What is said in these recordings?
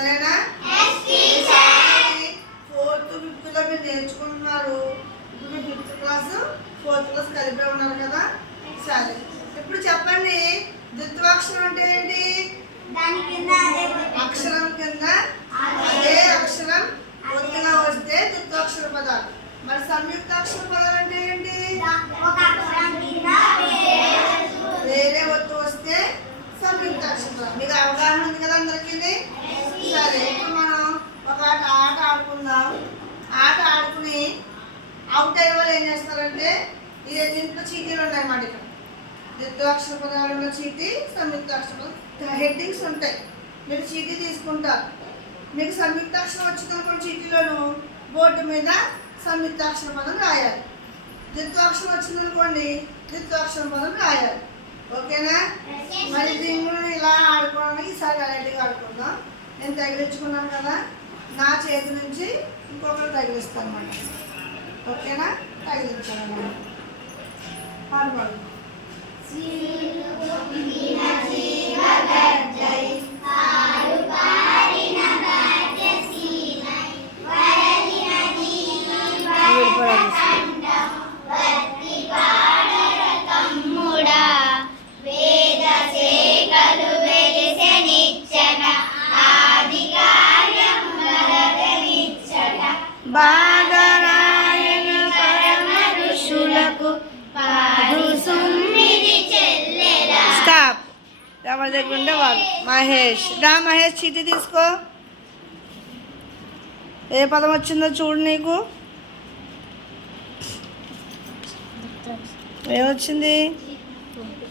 సరేనా? ఫోర్త్ ఫిఫ్త్లో మీరు నేర్చుకుంటున్నారు. ఇప్పుడు మీ 5th క్లాస్ 4th క్లాస్ కలిపే ఉన్నారు కదా. సరే, ఇప్పుడు చెప్పండి, ద్విత్వాక్షరం అంటే ఏంటి? అక్షరం కింద అదే అక్షరం ఒత్తుగా వస్తే ద్విత్వాక్షర పదాలు. మరి సంయుక్తాక్షర పదాలు అంటే ఏంటి? వేరే ఒత్తు వస్తే సంయుక్తాక్షర పదాలు. మీకు అవగాహన ఉంది కదా అందరికీ? సరే, ఇప్పుడు మనం ఒక ఆట ఆడుకుందాం. ఆట ఆడుకుని అవుట్ అయ్యే వాళ్ళు ఏం చేస్తారంటే, దీంట్లో చీటీలు ఉన్నాయన్నమాట. ఇక్కడ ద్విత్వాక్షర పదాలు ఉన్న చీటీ, సంయుక్తాక్షర పదాలు హెడ్డింగ్స్ ఉంటాయి. మీరు చీటీ తీసుకుంటారు. మీకు సంయుక్తాక్షరం వచ్చిందనుకోండి, చీటీలోను బోర్డు మీద సంయుక్తాక్షర పదం రాయాలి. ద్విత్వాక్షరం వచ్చిందనుకోండి, ద్విత్వాక్షర పదం రాయాలి. ఓకేనా? మరి దీన్ని ఇలా ఆడుకోవడానికి ఈసారి వెరైటీగా ఆడుకుందాం. నేను తగిలించుకున్నాను కదా, నా చేతి నుంచి ఇంకొకరు తగిలిస్తాను అన్నమాట. ఓకేనా? తగిలించాలన్నమాట. పాడు బాగరాయన పరమ ఋషులకు పాదు సుమ్మిది చెల్లెల. స్టాప్. ఎవరి దగ్గర ఉండే వాళ్ళు. మహేష్ రా, మహేష్ చీటీ తీసుకో. ఏ పదం వచ్చిందో చూడు. నీకు ఏమొచ్చింది?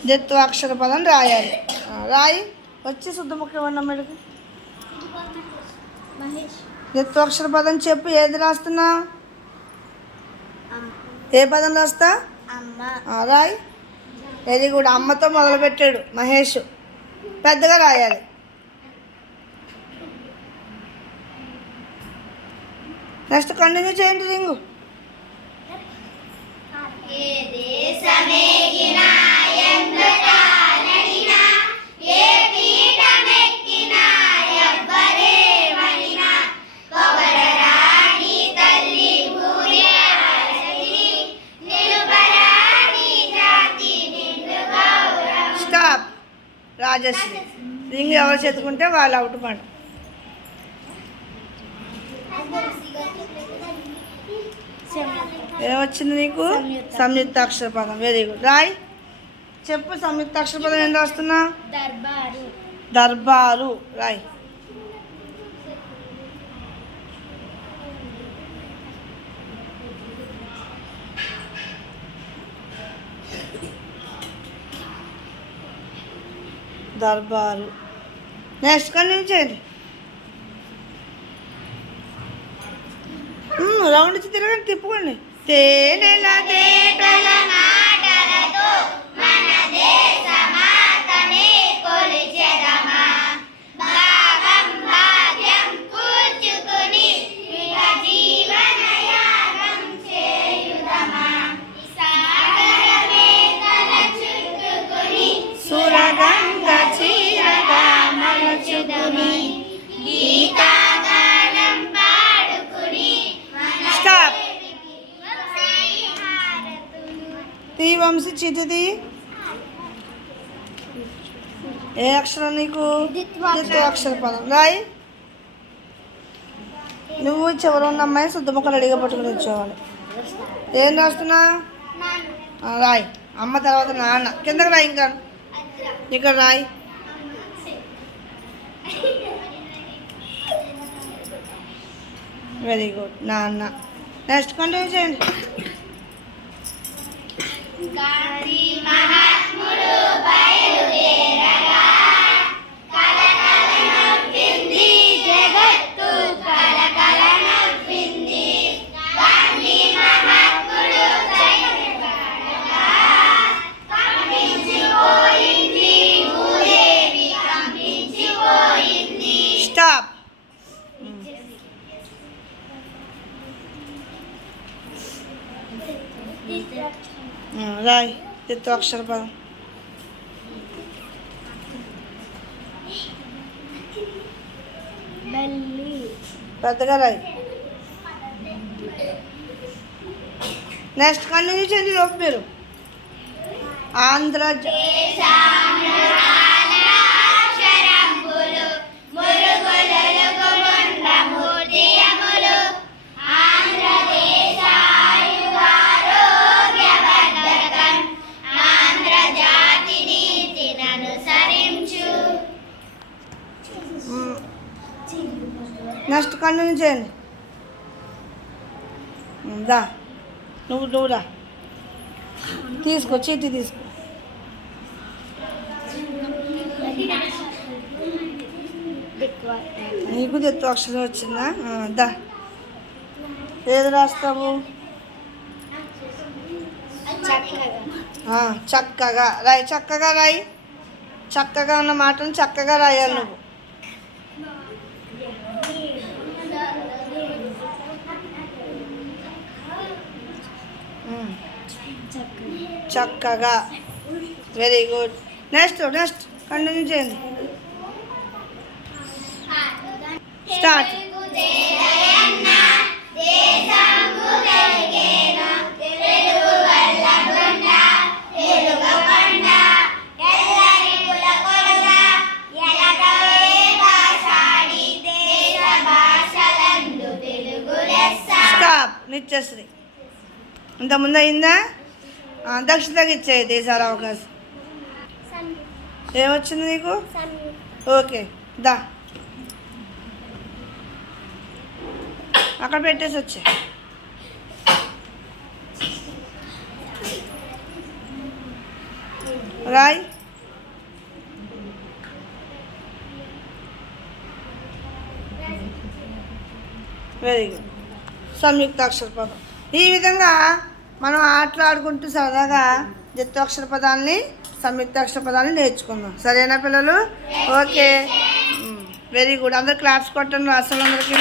ద్విత్వాక్షర పదం రాయాలి. రాయి. వచ్చి శుద్ధముఖ ఉన్నమ్మడికి ద్విత్వాక్షర పదం చెప్పు. ఏది రాస్తున్నా? ఏ పదం రాస్తా? రాయి. Very good. అమ్మతో మొదలుపెట్టాడు మహేష్. పెద్దగా రాయాలి. నెక్స్ట్ కంటిన్యూ చేయండి. రింగు. స్టాప్. రాజశ్రీ. రింగ్ ఎవరు చెతుకుంటే వాళ్ళు అవుట్ మాట. ఏమొచ్చింది నీకు? సంయుక్తాక్షర పదం. Very good. రాయ్. చెప్పు. సంయుక్తాక్షర పదం ఏం రాస్తున్నా? దర్బారు. రాయ్. దర్బారు. నెక్స్ట్ కంటిన్యూ చేయండి. రౌండ్ ఇచ్చి తిరగండి, తిప్పుకోండి. తేనెల తేటల మాటలతో మన దేశమాతనే కొలిచెదమా, భాగం భాగ్యం కూర్చుకుని ఇక జీవనయాగం చేయుదమా, సాగరమే తల చుట్టుకుని సురగంగ చీరగా మలచుకుని గీతాగానం పాడుకుని. స్టాప్. తీ వంశీ చితిది. ఏ అక్షరం నీకు? ద్విత్వాక్షర పదం. రాయి. నువ్వు చివరి ఉన్న అమ్మాయి శుద్ధముఖం రెడీగా పట్టుకుని వచ్చేవాడు. ఏం రాస్తున్నా? రాయి. అమ్మ తర్వాత నాన్న. కిందకి రాయి. ఇంకా ఇక్కడ రాయి. Very good. నాన్న. నెక్స్ట్ కంటిన్యూ చేయండి. గాంధీ మహాత్ముడు బయలుదేరగా కలకల నవ్వింది జగత్తు, కలకల నవ్వింది. గాంధీ మహాత్ముడు బయలుదేరగా కంపించిపోయింది భూదేవి, కంపించిపోయింది. స్టాప్. రాయ్. ద్విత్వాక్షర పదం. పెద్దగా రాయి. నెక్స్ట్ కంటిన్యూ చేయండి లోపు మీరు. ఆంధ్రప్రదేశ్ నెక్స్ట్ కంటిన్యూ చేయండి. దా నువ్వు రా తీసుకో, చీటీ తీసుకో. నీకు తెత్తు అక్షరం వచ్చిందా? దా ఏది రాస్తావు? చక్కగా రాయి. చక్కగా రాయి. చక్కగా ఉన్న మాటను చక్కగా రాయాలి నువ్వు. చక్కగా. Very good. నెక్స్ట్ కంటిన్యూ చేయండి. స్టార్ట్. స్టాప్. నిత్యశ్రీ ఇంతకుముందు అయిందా? దక్షిణకి ఇచ్చేది దేశాల అవకాశం. ఏమొచ్చింది నీకు? ఓకే దా అక్కడ పెట్టేసి వచ్చే. రాయ్. Very good. సంయుక్తాక్షర పదం. ఈ విధంగా మనం ఆటలాడుకుంటూ సరదాగా జత్వాక్షర పదాలని సంయుక్తాక్షర పదాలని నేర్చుకుందాం. సరేనా పిల్లలు? Okay very good. అందరు క్లాప్స్ కొట్టండి రాష్ట్రంలో అందరికీ.